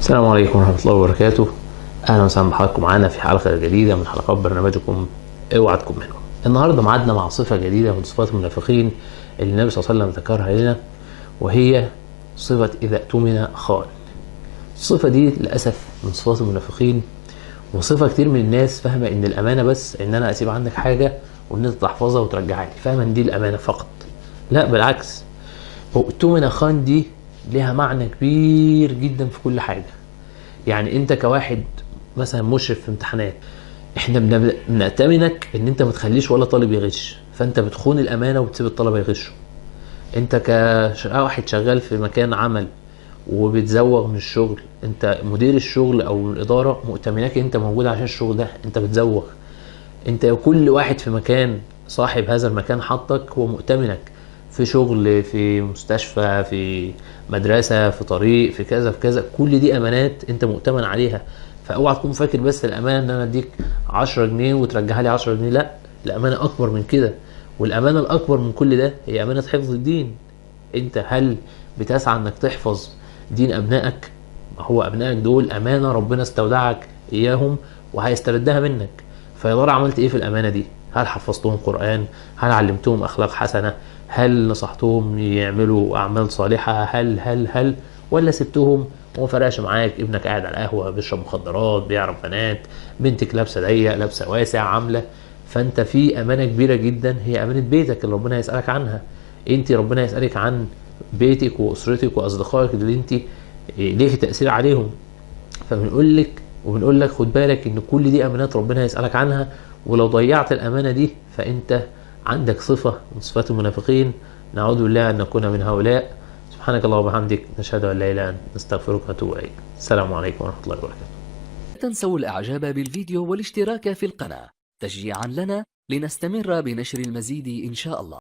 السلام عليكم ورحمة الله وبركاته. أهلا وسهلا بحضراتكم معانا في حلقة جديدة من حلقات برنامجكم اوعى تكون منهم. النهاردة معادنا مع صفة جديدة من صفات المنافقين اللي النبي صلى الله عليه وسلم ذكرها لنا، وهي صفة إذا اؤتمن خان. الصفة دي للأسف من صفات المنافقين، وصفة كتير من الناس فاهمة إن الأمانة بس إن أنا أسيب عندك حاجة وإن أنت تحفظها وترجعها لي، فاهمة إن دي الأمانة فقط. لا بالعكس، اؤتمن خان دي لها معنى كبير جدا في كل حاجة. يعني انت كواحد مثلا مشرف في امتحانات، احنا بنأتمنك ان انت ما تخليش ولا طالب يغش، فانت بتخون الامانه وبتسيب الطلبه يغشوا. انت كواحد شغال في مكان عمل وبتزوغ من الشغل، انت مدير الشغل او الاداره مؤتمناك انت موجود عشان الشغل ده، انت بتزوغ. انت كل واحد في مكان، صاحب هذا المكان حطك هو مؤتمنك في شغل، في مستشفى، في مدرسة، في طريق، في كذا في كذا، كل دي امانات انت مؤتمن عليها. فاوعى تكون فاكر بس الامانة ان انا اديك 10 جنيه وترجعها لي 10 جنيه، لا، الامانة اكبر من كده. والامانة الاكبر من كل ده هي امانة حفظ الدين. انت هل بتسعى انك تحفظ دين ابنائك؟ ما هو ابنائك دول امانة ربنا استودعك اياهم وهيستردها منك. فيا ترى عملت ايه في الامانه دي؟ هل حفظتهم قران؟ هل علمتهم اخلاق حسنه؟ هل نصحتهم يعملوا اعمال صالحه؟ هل ولا سبتهم وما فرقش معاك؟ ابنك قاعد على القهوه بيشرب مخدرات، بيعرف بنات، بنتك لابسه ضيق لابسه واسع عامله. فانت في امانه كبيره جدا هي امانه بيتك اللي ربنا يسالك عنها. انت ربنا يسالك عن بيتك واسرتك واصدقائك اللي انت ليك تاثير عليهم. فبنقول لك وبنقول لك خد بالك ان كل دي امانات ربنا هيسالك عنها، ولو ضيعت الامانه دي فانت عندك صفه من صفات المنافقين. نعوذ بالله ان نكون من هؤلاء. سبحانك اللهم وبحمدك، نشهد ان لا اله الا انت، نستغفرك ونتوب اليك. السلام عليكم ورحمه الله وبركاته. لا تنسوا الإعجاب بالفيديو والاشتراك في القناة تشجيعا لنا لنستمر بنشر المزيد إن شاء الله.